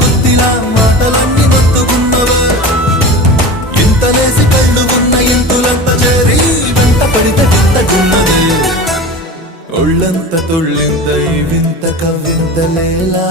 గుత్తిలా మాటలన్నీ మొత్తుకున్నవా ఇంత లేసి కళ్ళు ఉన్న ఇంతులంత చేరి వెంట పడితే వింతకున్నదే ఒళ్ళంత తొళ్ళింత ఈ వింత కవ్వింత లేలా